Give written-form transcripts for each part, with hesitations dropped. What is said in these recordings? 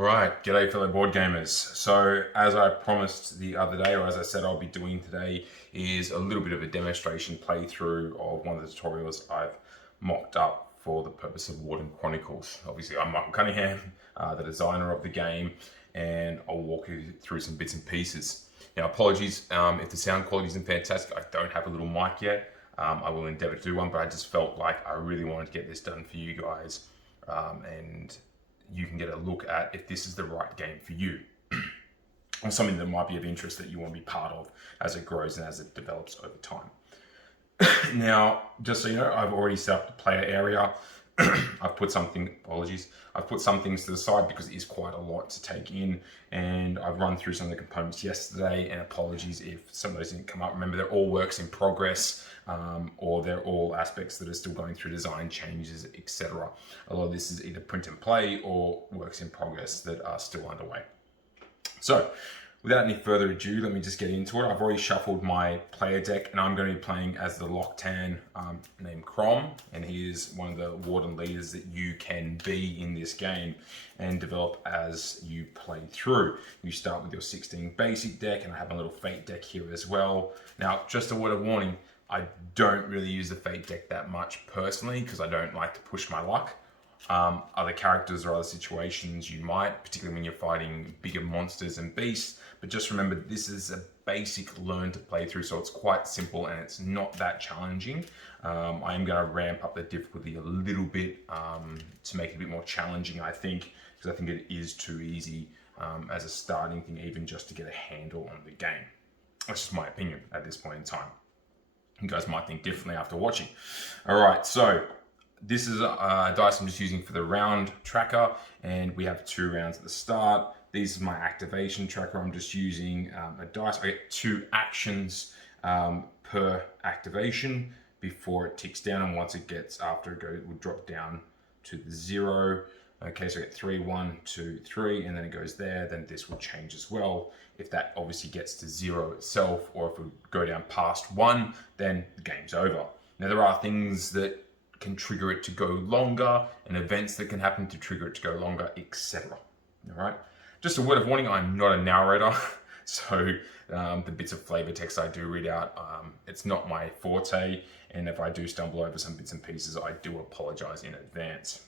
Alright, g'day fellow board gamers. So as I promised the other day, or as I said I'll be doing today, is a little bit of a demonstration playthrough of one of the tutorials I've mocked up for the purpose of Warden Chronicles. Obviously I'm Michael Cunningham, the designer of the game, and I'll walk you through some bits and pieces. Now apologies if the sound quality isn't fantastic. I don't have a little mic yet. I will endeavour to do one, but I just felt like I really wanted to get this done for you guys, and you can get a look at if this is the right game for you or something that might be of interest that you want to be part of as it grows and as it develops over time. Now, just so you know, I've already set up the player area. I've put some things to the side because it is quite a lot to take in, and I've run through some of the components yesterday, and apologies if some of those didn't come up. Remember, they're all works in progress, or they're all aspects that are still going through design changes, etc. A lot of this is either print and play or works in progress that are still underway. So, without any further ado, let me just get into it. I've already shuffled my player deck, and I'm going to be playing as the Locktan named Crom, and he is one of the Warden leaders that you can be in this game and develop as you play through. You start with your 16 basic deck, and I have a little Fate deck here as well. Now, just a word of warning, I don't really use the Fate deck that much personally because I don't like to push my luck. Other characters or other situations you might, particularly when you're fighting bigger monsters and beasts. But just remember, this is a basic learn to play through, so it's quite simple and it's not that challenging. I am going to ramp up the difficulty a little bit to make it a bit more challenging, I think, because I think it is too easy as a starting thing, even just to get a handle on the game. That's just my opinion at this point in time. You guys might think differently after watching. All right, so this is a dice I'm just using for the round tracker, and we have 2 rounds at the start. This is my activation tracker. I'm just using a dice. I get 2 actions per activation before it ticks down, and once it gets, after it will drop down to the 0. Okay, so I get 3, 1, 2, 3, and then it goes there. Then this will change as well. If that obviously gets to 0 itself, or if we go down past 1, then the game's over. Now there are things that can trigger it to go longer, and events that can happen to trigger it to go longer, etc. All right. Just a word of warning: I'm not a narrator, so the bits of flavor text I do read out, it's not my forte, and if I do stumble over some bits and pieces, I do apologize in advance.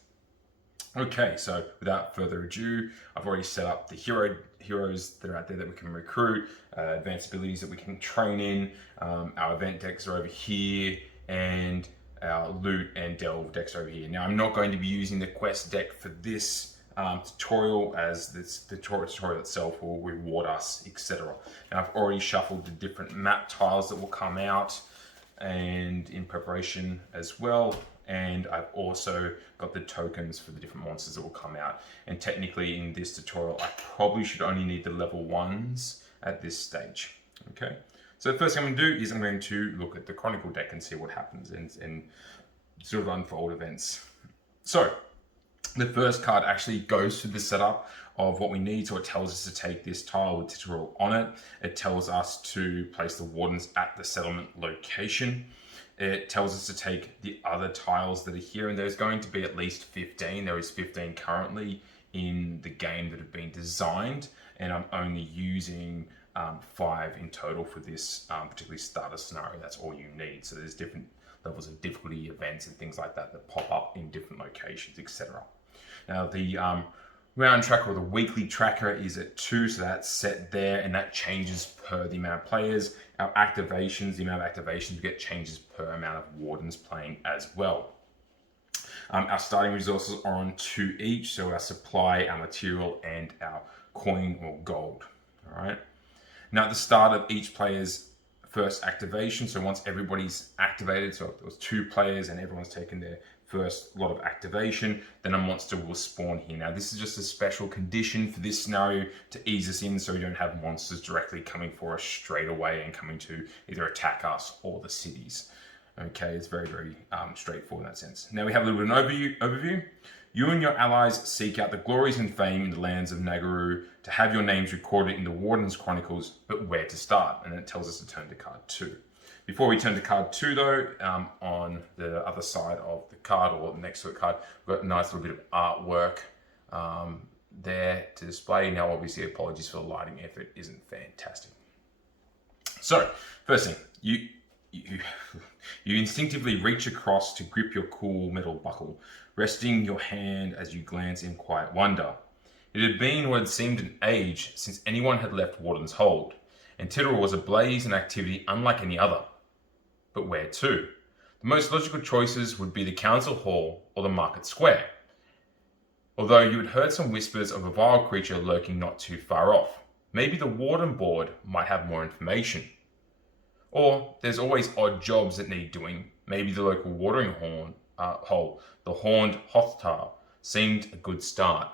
Okay, so without further ado, I've already set up the heroes that are out there that we can recruit, advanced abilities that we can train in. Our event decks are over here, and our loot and delve decks over here. Now, I'm not going to be using the quest deck for this tutorial, as the tutorial itself will reward us, etc. Now, I've already shuffled the different map tiles that will come out, and in preparation as well. And I've also got the tokens for the different monsters that will come out. And technically in this tutorial, I probably should only need the level 1s at this stage. Okay, so the first thing I'm going to do is I'm going to look at the Chronicle deck and see what happens and sort of unfold events. So the first card actually goes through the setup of what we need. So it tells us to take this tile with tutorial on it. It tells us to place the wardens at the settlement location. It tells us to take the other tiles that are here, and there's going to be at least 15. There is 15 currently in the game that have been designed, and I'm only using 5 in total for this particularly starter scenario. That's all you need. So there's different levels of difficulty, events, and things like that that pop up in different locations, etc. Now the round tracker, or the weekly tracker, is at 2, so that's set there, and that changes per the amount of players. Our activations, the amount of activations we get, changes per amount of wardens playing as well. Our starting resources are on 2 each, so our supply, our material, and our coin or gold. All right. Now at the start of each player's first activation, so once everybody's activated, so if there was 2 players and everyone's taken their first lot of activation, then a monster will spawn here. Now this is just a special condition for this scenario to ease us in, so we don't have monsters directly coming for us straight away and coming to either attack us or the cities. Okay, it's very, very straightforward in that sense. Now we have a little bit of an overview. You and your allies seek out the glories and fame in the lands of Nagaru to have your names recorded in the Warden's Chronicles, but where to start? And then it tells us to turn to card 2. Before we turn to card 2 though, on the other side of the card, or next to the card, we've got a nice little bit of artwork there to display. Now, obviously, apologies for the lighting if it isn't fantastic. So, first thing, you instinctively reach across to grip your cool metal buckle, resting your hand as you glance in quiet wonder. It had been what had seemed an age since anyone had left Warden's hold, and Titterell was ablaze in activity unlike any other. But where to? The most logical choices would be the council hall or the market square, although you had heard some whispers of a vile creature lurking not too far off. Maybe the Warden Board might have more information. Or there's always odd jobs that need doing. Maybe the local watering hole, the Horned Hothtar, seemed a good start.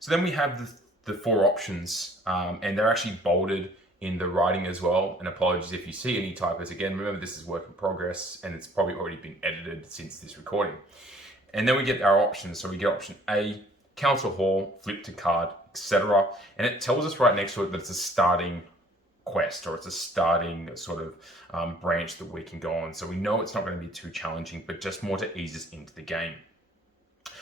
So then we have the four options, and they're actually bolded in the writing as well. And apologies if you see any typos. Again, remember this is work in progress, and it's probably already been edited since this recording. And then we get our options. So we get option A, Council Hall, flip to card, etc. And it tells us right next to it that it's a starting quest, or it's a starting sort of branch that we can go on. So we know it's not going to be too challenging, but just more to ease us into the game.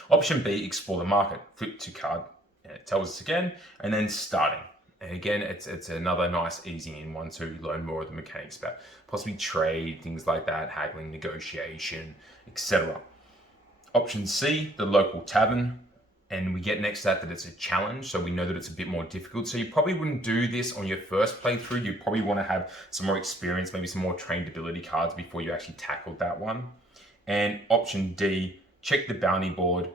Option B, explore the market, flip to card, and it tells us again, and then starting. And again, it's another nice, easy in one to learn more of the mechanics about possibly trade, things like that, haggling, negotiation, etc. Option C, the local tavern. And we get next to that it's a challenge, so we know that it's a bit more difficult. So you probably wouldn't do this on your first playthrough. You probably want to have some more experience, maybe some more trained ability cards before you actually tackled that one. And option D, check the bounty board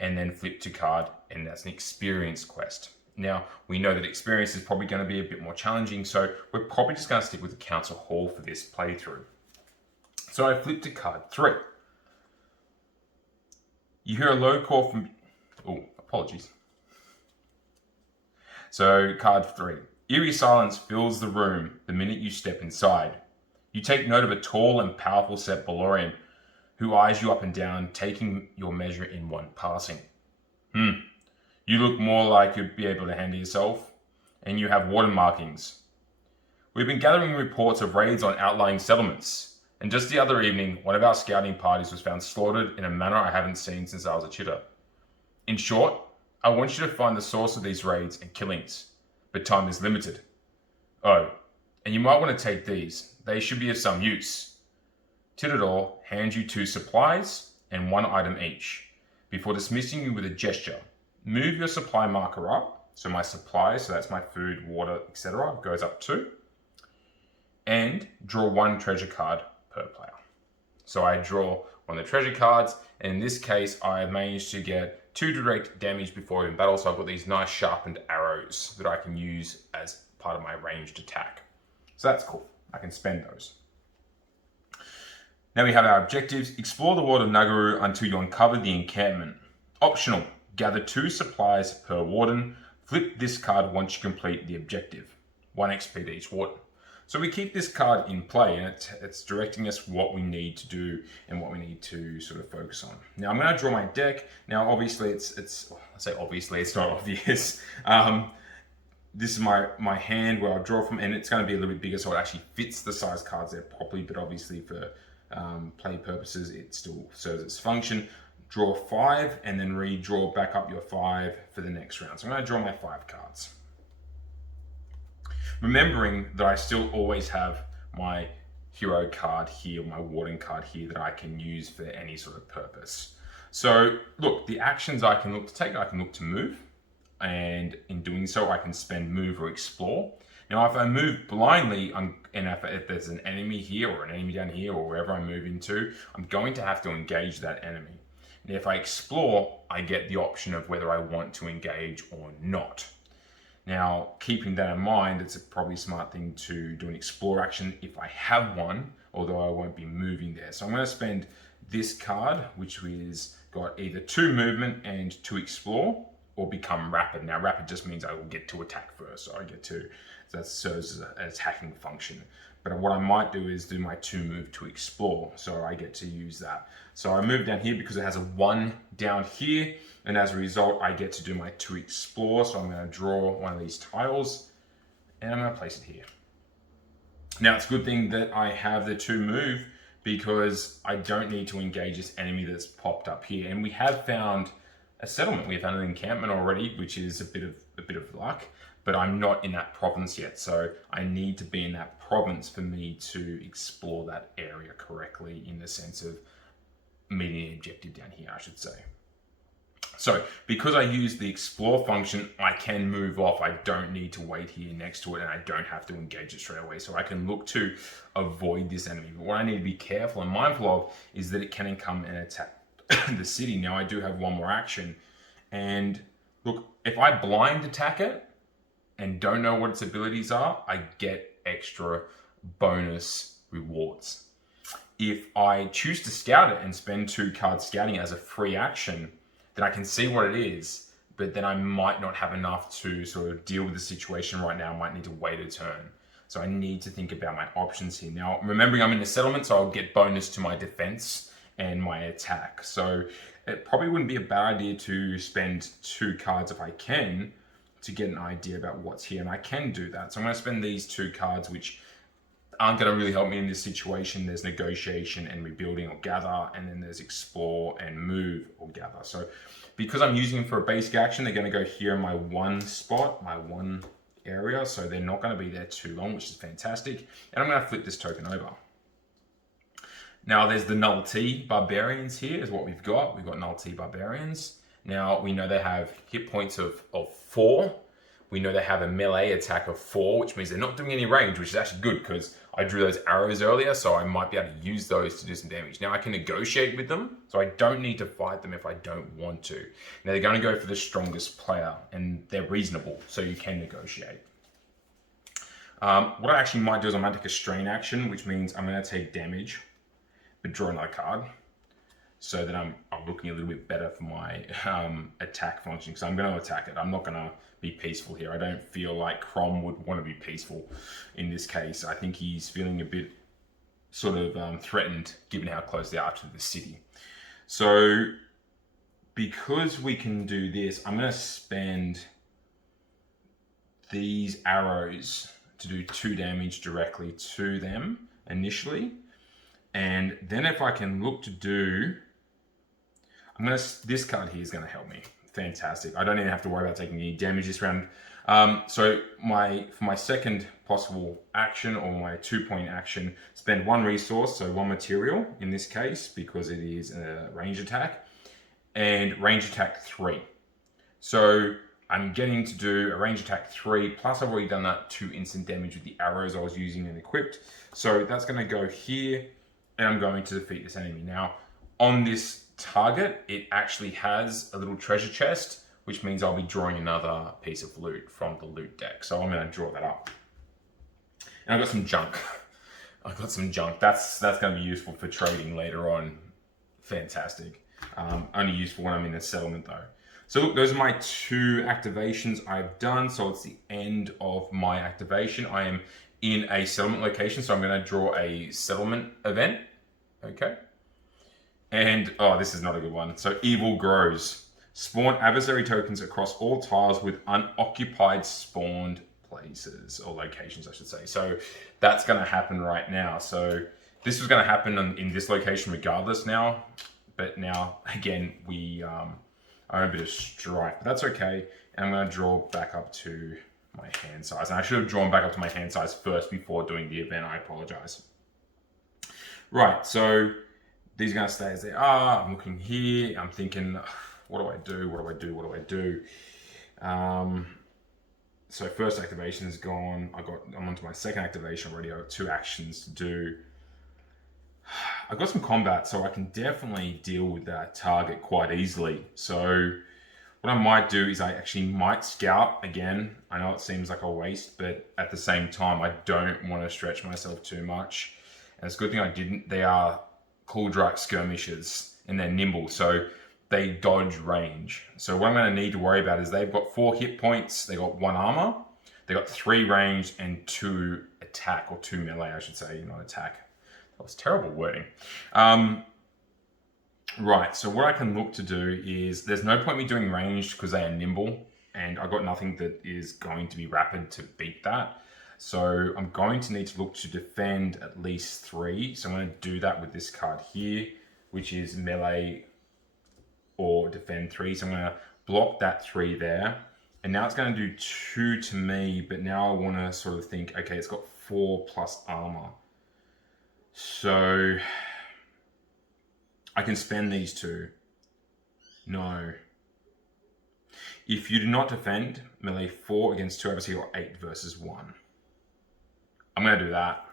and then flip to card, and that's an experience quest. Now, we know that experience is probably going to be a bit more challenging, so we're probably just going to stick with the council hall for this playthrough. So I flip to card 3. You hear a low call from... Oh, apologies. So, card 3. Eerie silence fills the room the minute you step inside. You take note of a tall and powerful set Balorian who eyes you up and down, taking your measure in one passing. You look more like you'd be able to handle yourself, and you have warden markings. We've been gathering reports of raids on outlying settlements, and just the other evening, one of our scouting parties was found slaughtered in a manner I haven't seen since I was a chitter. In short, I want you to find the source of these raids and killings, but time is limited. Oh, and you might want to take these. They should be of some use. Titterell hands you 2 supplies and 1 item each, before dismissing you with a gesture. Move your supply marker up, so my supplies, so that's my food, water, etc., goes up 2, and draw 1 treasure card per player. So I draw one of the treasure cards, and in this case, I managed to get 2 direct damage before in battle, so I've got these nice sharpened arrows that I can use as part of my ranged attack. So that's cool. I can spend those. Now we have our objectives. Explore the world of Nagaru until you uncover the encampment. Optional. Gather 2 supplies per warden. Flip this card once you complete the objective. 1 XP to each warden. So we keep this card in play, and it's directing us what we need to do and what we need to sort of focus on. Now I'm going to draw my deck. Now obviously it's not obvious. This is my hand where I'll draw from, and it's going to be a little bit bigger so it actually fits the size cards there properly, but obviously for play purposes it still serves its function. Draw 5 and then redraw back up your 5 for the next round. So I'm going to draw my 5 cards. Remembering that I still always have my hero card here, my warden card here that I can use for any sort of purpose. So look, the actions I can look to take, I can look to move, and in doing so I can spend move or explore. Now if I move blindly, and if there's an enemy here or an enemy down here or wherever I move into, I'm going to have to engage that enemy. And if I explore, I get the option of whether I want to engage or not. Now, keeping that in mind, it's a probably smart thing to do an explore action if I have one, although I won't be moving there. So I'm going to spend this card, which is got either 2 movement and 2 explore, or become rapid. Now, rapid just means I will get to attack first, so I get to, that serves as an attacking function. But what I might do is do my 2 move to explore, so I get to use that. So I move down here because it has a 1 down here, and as a result, I get to do my 2 explore. So I'm going to draw one of these tiles, and I'm going to place it here. Now, it's a good thing that I have the 2 move, because I don't need to engage this enemy that's popped up here. And we have found a settlement. We've had an encampment already, which is a bit of luck, but I'm not in that province yet. So I need to be in that province for me to explore that area correctly in the sense of meeting the objective down here, I should say. So because I use the explore function, I can move off. I don't need to wait here next to it, and I don't have to engage it straight away. So I can look to avoid this enemy. But what I need to be careful and mindful of is that it can come and attack the city. Now I do have one more action. And look, if I blind attack it and don't know what its abilities are, I get extra bonus rewards. If I choose to scout it and spend 2 cards scouting as a free action, then I can see what it is, but then I might not have enough to sort of deal with the situation right now. I might need to wait a turn. So I need to think about my options here. Now, remembering I'm in a settlement, so I'll get bonus to my defense and my attack. So it probably wouldn't be a bad idea to spend 2 cards if I can to get an idea about what's here. And I can do that. So I'm going to spend these 2 cards, which aren't going to really help me in this situation. There's negotiation and rebuilding or gather, and then there's explore and move or gather. So because I'm using them for a basic action, they're going to go here in my 1 spot, my 1 area. So they're not going to be there too long, which is fantastic. And I'm going to flip this token over. Now there's the Null T Barbarians here is what we've got. We've got Null T Barbarians. Now we know they have hit points of 4. We know they have a melee attack of 4, which means they're not doing any range, which is actually good because I drew those arrows earlier, so I might be able to use those to do some damage. Now I can negotiate with them, so I don't need to fight them if I don't want to. Now they're going to go for the strongest player, and they're reasonable, so you can negotiate. What I actually might do is I might take a strain action, which means I'm going to take damage, but draw another card, so that I'm looking a little bit better for my attack function, because I'm going to attack it. I'm not going to be peaceful here. I don't feel like Crom would want to be peaceful in this case. I think he's feeling a bit sort of threatened given how close they are to the city. So because we can do this, I'm going to spend these arrows to do 2 damage directly to them initially. And then if I can look to do, this card here is going to help me. Fantastic. I don't even have to worry about taking any damage this round. So for my second possible action, or my 2-point action, spend 1 resource, so 1 material in this case, because it is a range attack, and range attack 3. So I'm getting to do a range attack 3, plus I've already done that 2 instant damage with the arrows I was using and equipped. So that's going to go here, and I'm going to defeat this enemy. Now, on this target, it actually has a little treasure chest, which means I'll be drawing another piece of loot from the loot deck. So I'm going to draw that up. And I've got some junk. I've got some junk. That's going to be useful for trading later on. Fantastic. Only useful when I'm in a settlement though. So look, those are my 2 activations I've done. So it's the end of my activation. I am in a settlement location, so I'm going to draw a settlement event. Okay. And, oh, this is not a good one. So evil grows. Spawn adversary tokens across all tiles with unoccupied spawned places, or locations, I should say. So that's going to happen right now. So this was going to happen in this location regardless now. But now, again, we are in a bit of strife. But that's okay. And I'm going to draw back up to my hand size. And I should have drawn back up to my hand size first before doing the event. I apologize. Right, so these are going to stay as they are. I'm looking here. I'm thinking, what do I do? What do I do? What do I do? So first activation is gone. I'm onto my second activation already. I've got 2 actions to do. I've got some combat, so I can definitely deal with that target quite easily. So what I might do is I actually might scout again. I know it seems like a waste, but at the same time, I don't want to stretch myself too much. And it's a good thing I didn't. They are Kuldrak skirmishers, and they're nimble, so they dodge range. So what I'm going to need to worry about is they've got 4 hit points, they got 1 armor, they got 3 range and 2 attack, or 2 melee, I should say, not attack. That was terrible wording. Right, so what I can look to do is, there's no point me doing ranged because they are nimble, and I've got nothing that is going to be rapid to beat that. So I'm going to need to look to defend at least 3. So I'm going to do that with this card here, which is melee or defend 3. So I'm going to block that 3 there. And now it's going to do 2 to me, but now I want to sort of think, okay, it's got 4 plus armor. So I can spend these 2. No. If you do not defend, melee 4 against 2 adversary or 8 versus 1. I'm going to do that.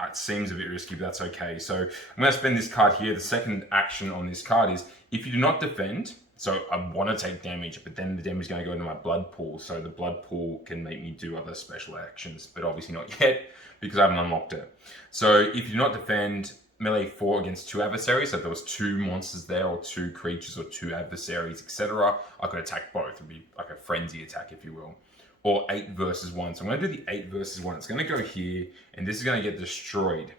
It seems a bit risky, but that's okay. So I'm going to spend this card here. The second action on this card is if you do not defend, so I want to take damage, but then the damage is going to go into my blood pool. So the blood pool can make me do other special actions, but obviously not yet because I haven't unlocked it. So if you do not defend, melee 4 against 2 adversaries, so if there was 2 monsters there or 2 creatures or 2 adversaries, etc., I could attack both. It would be like a frenzy attack, if you will. Or 8 versus 1. So I'm going to do the 8 versus 1. It's going to go here, and this is going to get destroyed.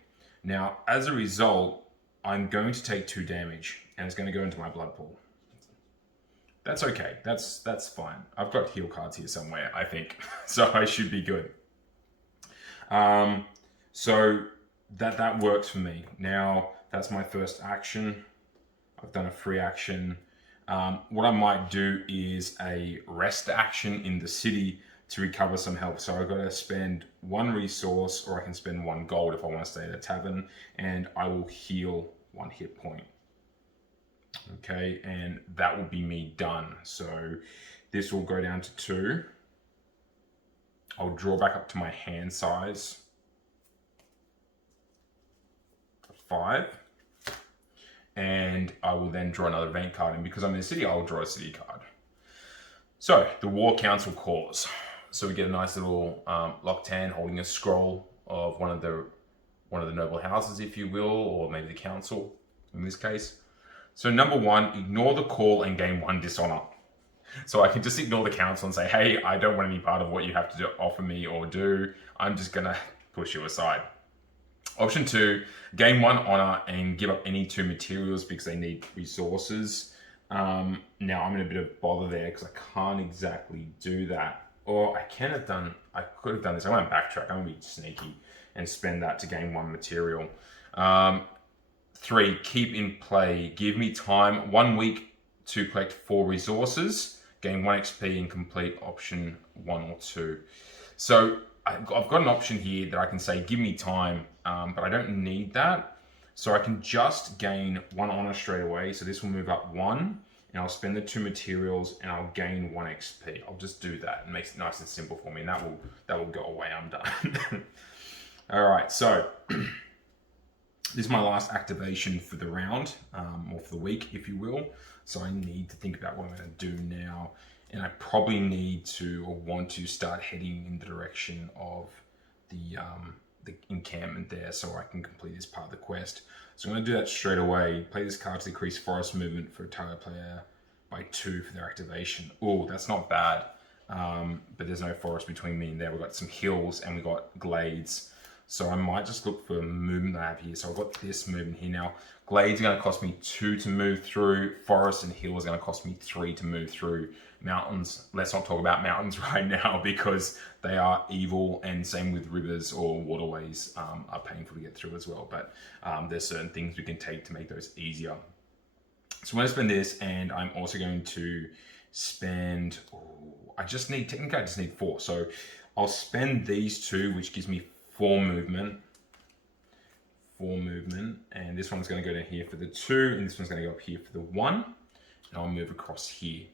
Now, as a result, I'm going to take 2 damage, and it's going to go into my blood pool. That's okay. That's fine. I've got heal cards here somewhere, I think. So I should be good. So that works for me. Now, that's my first action. I've done a free action. What I might do is a rest action in the city to recover some health. So I've got to spend 1 resource, or I can spend 1 gold if I want to stay at a tavern, and I will heal 1 hit point. Okay, and that will be me done. So this will go down to 2. I'll draw back up to my hand size. 5. And I will then draw another event card. And because I'm in the city, I'll draw a city card. So the War Council calls. So we get a nice little Locktan holding a scroll of one of the noble houses, if you will, or maybe the council in this case. So number 1, ignore the call and gain 1 dishonor. So I can just ignore the council and say, hey, I don't want any part of what you have to offer me or do. I'm just going to push you aside. Option 2, gain 1 honor and give up any 2 materials because they need resources. Now I'm in a bit of bother there because I can't exactly do that. Or I could have done this. I want to backtrack. I'm going to be sneaky and spend that to gain 1 material. 3, keep in play. Give me time, 1 week to collect 4 resources. Gain 1 XP and complete option 1 or 2. So I've got an option here that I can say, give me time, but I don't need that. So I can just gain 1 honor straight away. So this will move up 1, and I'll spend the 2 materials, and I'll gain 1 XP. I'll just do that. It makes it nice and simple for me, and that will go away. I'm done. All right, so this is my last activation for the round, or for the week, if you will. So I need to think about what I'm going to do now. And I probably need to or want to start heading in the direction of the encampment there so I can complete this part of the quest. So I'm going to do that straight away. Play this card to decrease forest movement for a target player by 2 for their activation. Oh, that's not bad. But there's no forest between me and there. We've got some hills and we've got glades. So I might just look for movement I have here. So I've got this movement here now. Glades are going to cost me 2 to move through. Forest and hills are going to cost me 3 to move through. Mountains, let's not talk about mountains right now because they are evil, and same with rivers or waterways are painful to get through as well. But there's certain things we can take to make those easier. So I'm going to spend this, and I'm also going to spend, technically I just need 4. So I'll spend these 2, which gives me 4 movement, and this one's going to go down here for the 2, and this one's going to go up here for the 1, and I'll move across here.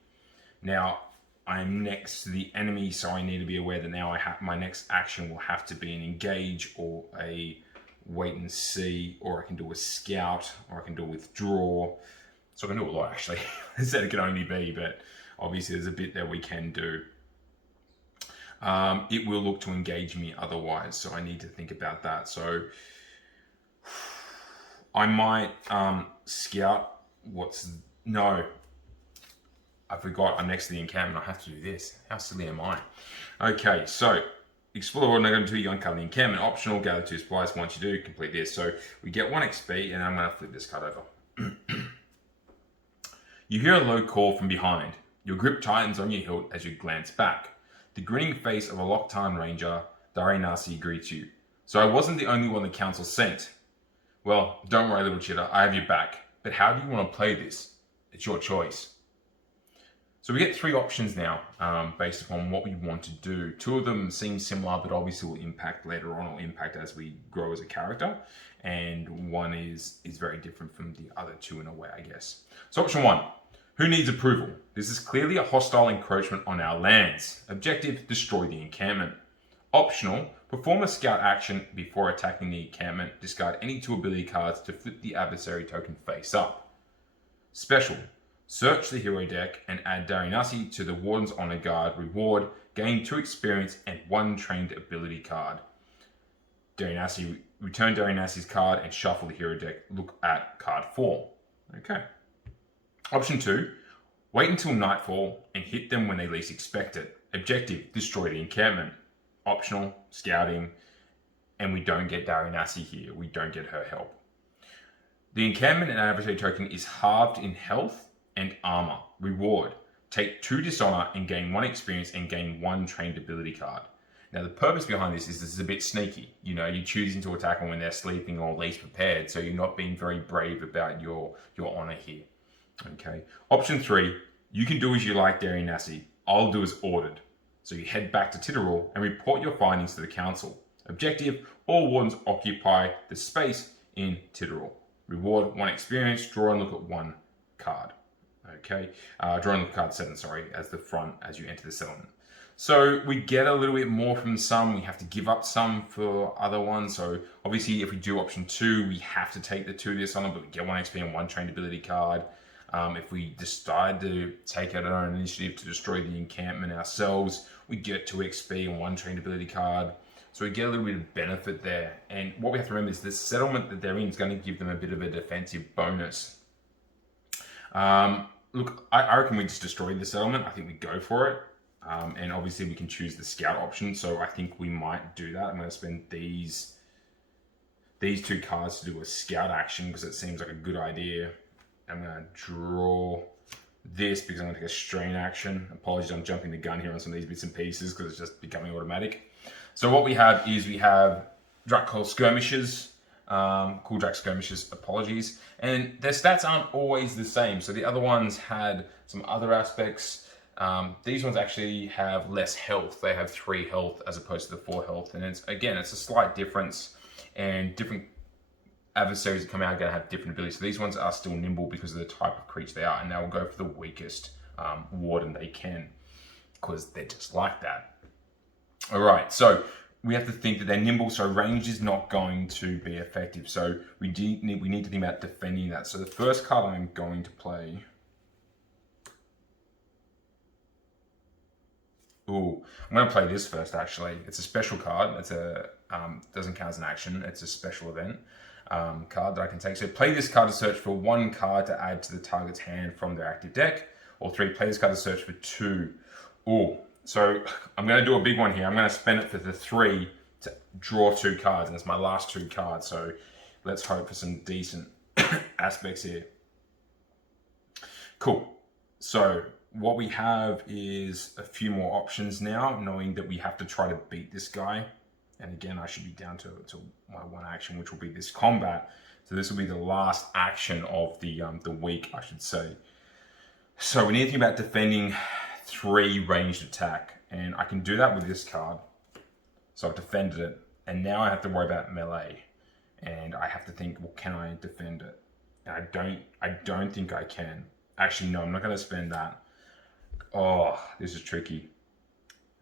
Now, I'm next to the enemy, so I need to be aware that now my next action will have to be an engage or a wait and see, or I can do a scout, or I can do a withdraw. So I can do a lot, actually. I said it can only be, but obviously there's a bit that we can do. It will look to engage me otherwise, so I need to think about that. So I might scout. No, I forgot. I'm next to the encampment. I have to do this. How silly am I? Okay, so explore and until you uncover the encampment. Optional, gather 2 supplies. Once you do, complete this. So we get 1 XP, and I'm going to flip this card over. You hear a low call from behind. Your grip tightens on your hilt as you glance back. The grinning face of a Locktan Ranger, Darinasi, greets you. So I wasn't the only one the council sent. Well, don't worry, little chitter, I have your back. But how do you want to play this? It's your choice. So we get three options now based upon what we want to do. Two of them seem similar, but obviously will impact later on or impact as we grow as a character. And one is very different from the other two in a way, I guess. So option one, who needs approval? This is clearly a hostile encroachment on our lands. Objective, destroy the encampment. Optional, perform a scout action before attacking the encampment. Discard any 2 ability cards to flip the adversary token face up. Special, search the hero deck and add Darinasi to the Warden's Honor Guard reward. Gain 2 experience and 1 trained ability card. Darinasi, return Darinasi's card and shuffle the hero deck. Look at card 4. Okay. Option 2, wait until nightfall and hit them when they least expect it. Objective, destroy the encampment. Optional, scouting, and we don't get Darinasi here. We don't get her help. The encampment and adversary token is halved in health and armor. Reward, take 2 dishonor and gain 1 experience and gain 1 trained ability card. Now the purpose behind this is a bit sneaky. You know, you're choosing to attack them when they're sleeping or least prepared, so you're not being very brave about your honor here. Okay. Option 3, you can do as you like, Darinasi. I'll do as ordered. So you head back to Titterall and report your findings to the council. Objective, all wardens occupy the space in Titterall. Reward 1 experience, draw and look at 1 card. Okay, draw and look at card 7, as the front as you enter the settlement. So we get a little bit more from some, we have to give up some for other ones. So obviously if we do option 2, we have to take the 2 dishonor, but we get 1 XP and 1 trained ability card. If we decide to take out our own initiative to destroy the encampment ourselves, we get 2 XP and 1 trained ability card. So we get a little bit of benefit there. And what we have to remember is the settlement that they're in is going to give them a bit of a defensive bonus. Look, I reckon we just destroy the settlement. I think we go for it. And obviously we can choose the scout option. So I think we might do that. I'm going to spend these 2 cards to do a scout action because it seems like a good idea. I'm going to draw this because I'm going to take a strain action. Apologies, I'm jumping the gun here on some of these bits and pieces because it's just becoming automatic. So what we have is we have Drakul Skirmishes, Cool Drac Skirmishes, apologies. And their stats aren't always the same. So the other ones had some other aspects. These ones actually have less health. They have 3 health as opposed to the 4 health. And it's a slight difference, and different adversaries that come out are going to have different abilities. So these ones are still nimble because of the type of creature they are, and they will go for the weakest warden they can because they're just like that. All right, so we have to think that they're nimble, so range is not going to be effective. So we need to think about defending that. So the first card I'm going to play. Ooh, I'm going to play this first. Actually, it's a special card. It's a doesn't count as an action. It's a special event. Card that I can take. So play this card to search for 1 card to add to the target's hand from their active deck. Or 3, play this card to search for 2. Ooh, so I'm going to do a big one here. I'm going to spend it for the 3 to draw 2 cards, and it's my last 2 cards. So let's hope for some decent aspects here. Cool. So what we have is a few more options now, knowing that we have to try to beat this guy. And again, I should be down to my 1 action, which will be this combat. So this will be the last action of the week, I should say. So we need to think about defending 3 ranged attack. And I can do that with this card. So I've defended it. And now I have to worry about melee. And I have to think, well, can I defend it? And I don't think I can. Actually, no, I'm not going to spend that. Oh, this is tricky.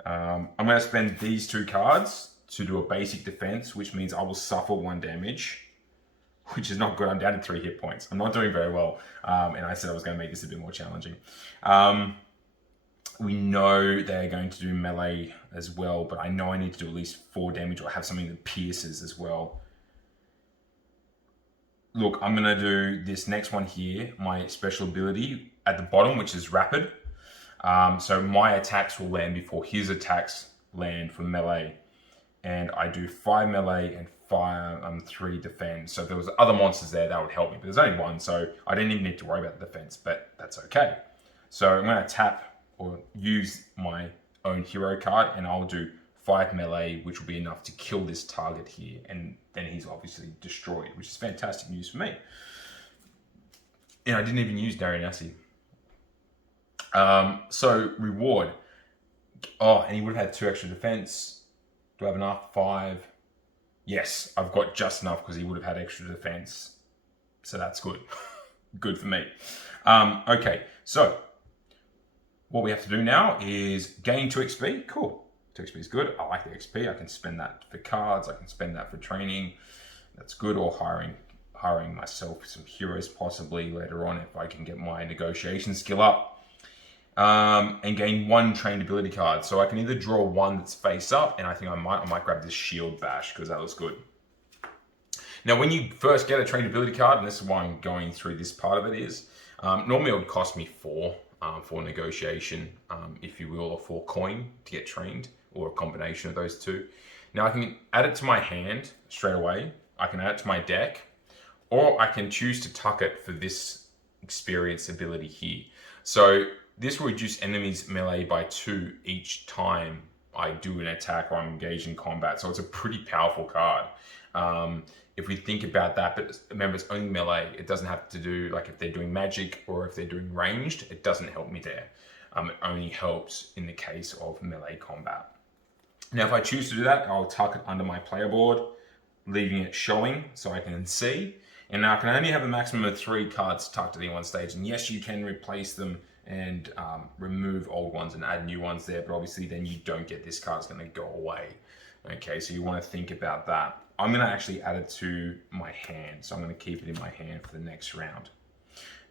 I'm going to spend these 2 cards to do a basic defense, which means I will suffer 1 damage, which is not good. I'm down to 3 hit points. I'm not doing very well. And I said I was going to make this a bit more challenging. We know they're going to do melee as well, but I know I need to do at least 4 damage or have something that pierces as well. Look, I'm going to do this next one here, my special ability at the bottom, which is rapid. So my attacks will land before his attacks land for melee. And I do 5 melee and 3 defense. So if there was other monsters there, that would help me. But there's only 1, so I didn't even need to worry about the defense, but that's okay. So I'm going to tap or use my own hero card, and I'll do 5 melee, which will be enough to kill this target here. And then he's obviously destroyed, which is fantastic news for me. And I didn't even use Darionassi. So reward. Oh, and he would have had 2 extra defense. Do I have enough? 5. Yes, I've got just enough because he would have had extra defense. So that's good. Good for me. Okay, so what we have to do now is gain 2 XP. Cool. 2 XP is good. I like the XP. I can spend that for cards. I can spend that for training. That's good. Or hiring myself some heroes possibly later on if I can get my negotiation skill up. And gain 1 trained ability card. So I can either draw 1 that's face up, and I think I might grab this shield bash because that looks good. Now, when you first get a trained ability card, and this is why I'm going through this part of it is, normally it would cost me 4 for negotiation, if you will, or 4 coin to get trained, or a combination of those 2. Now I can add it to my hand straight away. I can add it to my deck, or I can choose to tuck it for this experience ability here. So this will reduce enemies melee by 2 each time I do an attack or I'm engaged in combat. So it's a pretty powerful card. If we think about that, but remember it's only melee. It doesn't have to do, like if they're doing magic or if they're doing ranged, it doesn't help me there. It only helps in the case of melee combat. Now, if I choose to do that, I'll tuck it under my player board, leaving it showing so I can see. And now I can only have a maximum of 3 cards tucked at any one stage. And yes, you can replace them and remove old ones and add new ones there, but obviously then you don't get this card, it's going to go away. Okay, so you want to think about that. I'm going to actually add it to my hand, so I'm going to keep it in my hand for the next round.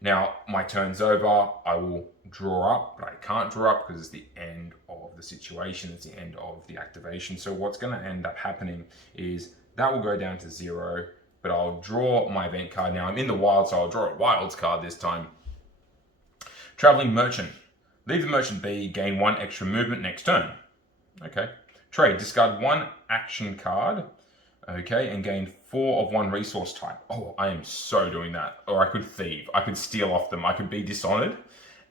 Now, my turn's over, I will draw up, but I can't draw up because it's the end of the situation, it's the end of the activation. So what's going to end up happening is that will go down to 0, but I'll draw my event card. Now, I'm in the wild, so I'll draw a wilds card this time. Traveling Merchant. Leave the merchant be, gain 1 extra movement next turn. Okay. Trade, discard 1 action card. Okay, and gain 4 of 1 resource type. Oh, I am so doing that. Or I could thieve. I could steal off them. I could be dishonored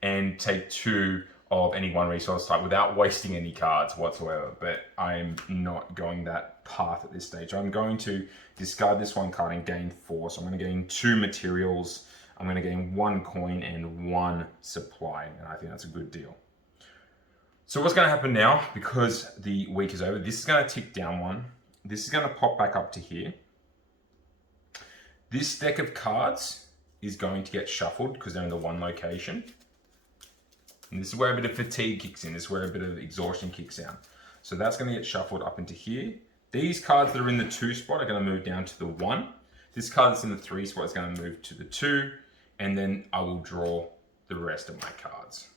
and take 2 of any 1 resource type without wasting any cards whatsoever. But I am not going that path at this stage. I'm going to discard this 1 card and gain 4. So I'm going to gain 2 materials. I'm going to gain 1 coin and 1 supply, and I think that's a good deal. So what's going to happen now, because the week is over, this is going to tick down 1. This is going to pop back up to here. This deck of cards is going to get shuffled because they're in the 1 location. And this is where a bit of fatigue kicks in. This is where a bit of exhaustion kicks in. So that's going to get shuffled up into here. These cards that are in the 2 spot are going to move down to the 1. This card that's in the 3 spot is going to move to the 2. And then I will draw the rest of my cards.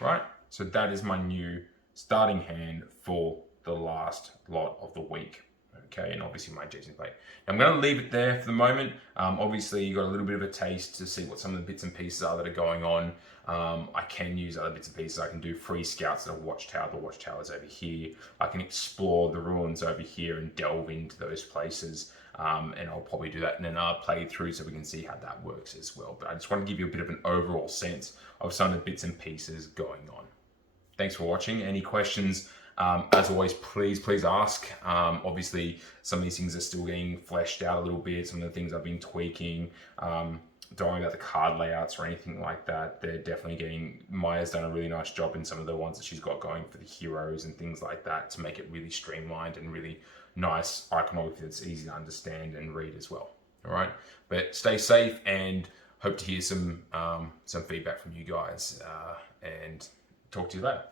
Right? So that is my new starting hand for the last lot of the week. Okay, and obviously my Jason play. I'm going to leave it there for the moment. Obviously, you got a little bit of a taste to see what some of the bits and pieces are that are going on. I can use other bits and pieces. I can do free scouts at a watchtower. The watchtower's over here. I can explore the ruins over here and delve into those places. And I'll probably do that in another playthrough so we can see how that works as well. But I just want to give you a bit of an overall sense of some of the bits and pieces going on. Thanks for watching. Any questions? As always, please ask. Obviously, some of these things are still getting fleshed out a little bit. Some of the things I've been tweaking. Don't worry about the card layouts or anything like that. They're definitely getting... Maya's done a really nice job in some of the ones that she's got going for the heroes and things like that to make it really streamlined and really nice iconography that's easy to understand and read as well. All right, but stay safe and hope to hear some feedback from you guys and talk to you later.